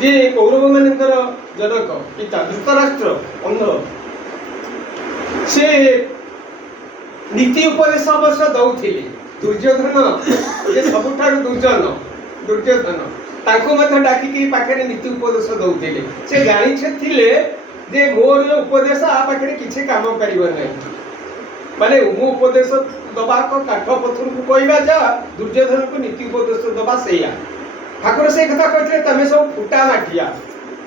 जे कौरव मानकर जनक पिता धृतराष्ट्र अंध से नीति उपदेश अवश्य दौथिले दुर्योधन जे सबुठार दुर्योधन ताको मत डाकिकी पाखरे नीति उपदेश दौथिले से जानि छथिले जे मोर उपदेश आ पाखरे किछि काम करिव नै माने मो उपदेश दबा को काठ पत्थर को कहवा जा दुर्योधन को नीति उपदेश दबा सेया ठाकुर से कथा कहते तमे सब फुटा माठिया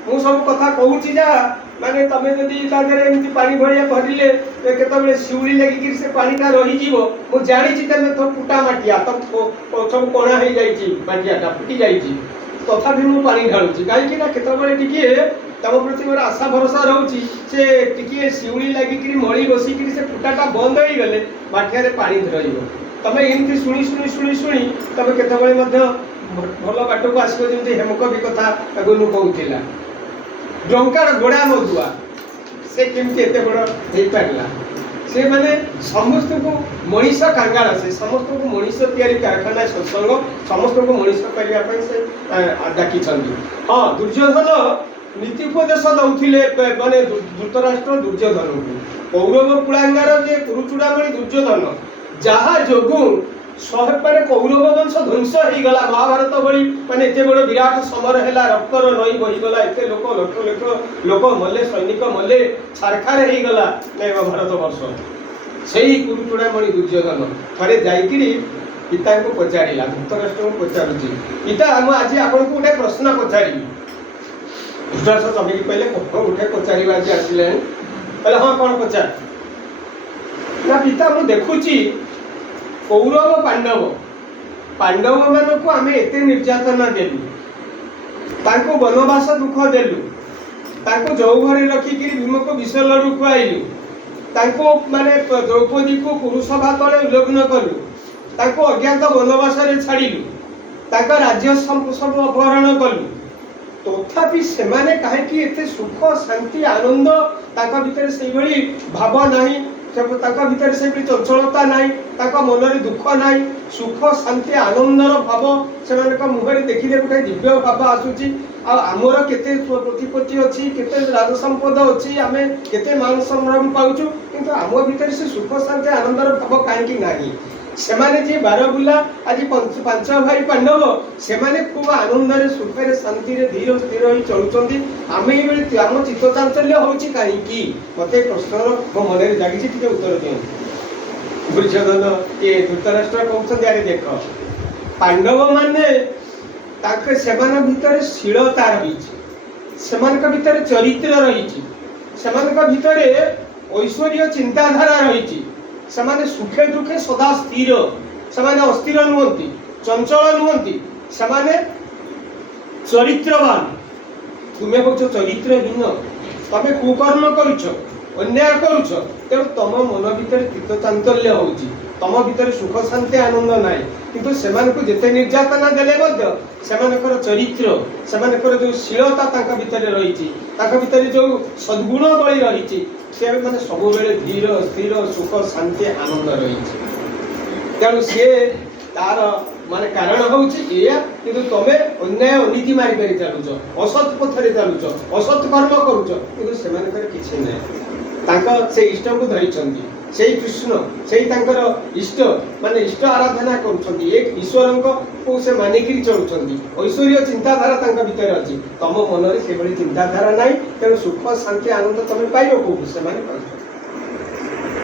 मु सब कथा कहूची जा माने तमे जदी तागरे एमती पानी भरिया भरिले केतबेले शिउली लागि कि से पानीटा रही जीवो मु जानि छि तमे तो फुटा माठिया तो सब कोणा हे जाई छि माठियाटा फुटी जाई छि तथापि मु पानी ढाळू छि काई कि ना केतबेले टिके तम प्रति मोर आशा भरोसा रहउछि से टिके शिउली लागि कि मळी बसी कि से फुटाटा बंद होई गले माठिया रे पानी धरइबो तमे एमती सुनी तमे केतबेले मध्ये भल बाटो को आसो जेमती हेमक भी कथा तागुनु कहउथिला डंकार गोड़ा मधुआ से केमती एते बड़ हेई पारला से माने समस्त को मनीष कांगाल से समस्त को मनीष तैयारी कारखाना सत्संग समस्त को मनीष करिया पय से डाकी छंदी हां दुर्योधन नीति उपदेश दउथिले माने धृतराष्ट्र दुर्योधन को कौरव कुलांगार जे कुरुचुडामणि दुर्योधन जहा जोगु शहे पर कौरव वंश ध्वंस हो गला महाभारत भली माने एते बड़ विराट समर हैला रक्तर नई बही गला एते लोक लक्ष लोक मले सैनिक मले छारखार हो गला भारत वर्ष सेही कुरुचुडामणि दुर्योधन थरे जाईकिरी पिता को पचारिला धृतराष्ट्र को पचारुची पिता हम आज आपन को उठे प्रश्न पचारी धृतराष्ट्र सभी पहले को उठे पचारिवा आज आसिले पहले हां कोन पचार ना पिता मु देखुची कौरव पांडव मान को आम एते निर्यातना देलु ताको वनवास दुख देलु ताको जौघरे रखिकी भीम को विष लड़ू खुआइलु ताको माने द्रौपदी को पुरुषभा तले उल्लग्न कलु ताको अज्ञात वनवास रे छाड़िलु ताका राज्य सब अपहरण कलु तथापि सेमाने काहे कि एते सुख शांति आनंद ताका भीतर सेही भली भाव नाही सब ताका भीतर से चंचलता नाही ताका मनरे दुख नाही सुख शांति आनंदर भाव सेमानक मुहरे देखिले गोटे दिव्य भाव आसुची आ हमर केते प्रतिपत्ति अछि केते राज संपद अछि आमे केते मान सम्मान पाउछु किंतु हम भीतर से सुख शांति आनंदर भाव काहे कि नाही सेमाने जे बारबुला आज पांच भाई पांडव सेमाने खूब आनंद रे सुख रे शांति रे धीर स्थिर होई चलुचंदी आमे ए बेले हम चित्त चांचल्य होउची काहे कि मते प्रश्नर मो मन रे जागिछि टिके उत्तर दियो दुर्योधन ए धृतराष्ट्र कहउछन यारे देखो पांडव माने ताके सेमान भीतर शीलता रहिछि सेमानक भीतर चरित्र रहिछि सेमानक भीतर ऐश्वर्य चिंताधारा रहिछि समाने सुखे दुखे सदा स्थिर समाने अस्थिर नुहंती चंचल नुहंती समाने चरित्रवान तुमे होछ चरित्रहीन तमे कुकर्म करूछ अन्याय करूछ तेणु तम मन भीतर चित्त चांचल्य होउची तम भीतर सुख शांति आनंद नाय किंतु सेमानकु जेते निर्यातना देले मध्य सेमानकर चरित्र सेमानकर जो शीलता तांका भीतर रहिची तांका भीतर जो सद्गुण बळी रहिची से माने सब बेले धीर स्थिर सुख शांति आनंद रहिची तेणु से तार माने कारण होउची एया किंतु तमे अन्याय अनीति मारी करी चालुछ असत पथरे चालुछ असत कर्म करूछ किंतु सेमानकर किछि नै तांका से इष्ट को धरिछंती सेही कृष्ण सेही तांकर इष्ट माने इष्ट आराधना करूछंती एक ईश्वरंक को से मानिकिरी चलुछंती ऐश्वर्य चिंताधारा तांका भीतर अछि तम मन रे से बड़ी चिंताधारा नाही तेणु सुख शांति आनंद तमे पाइबो को से माने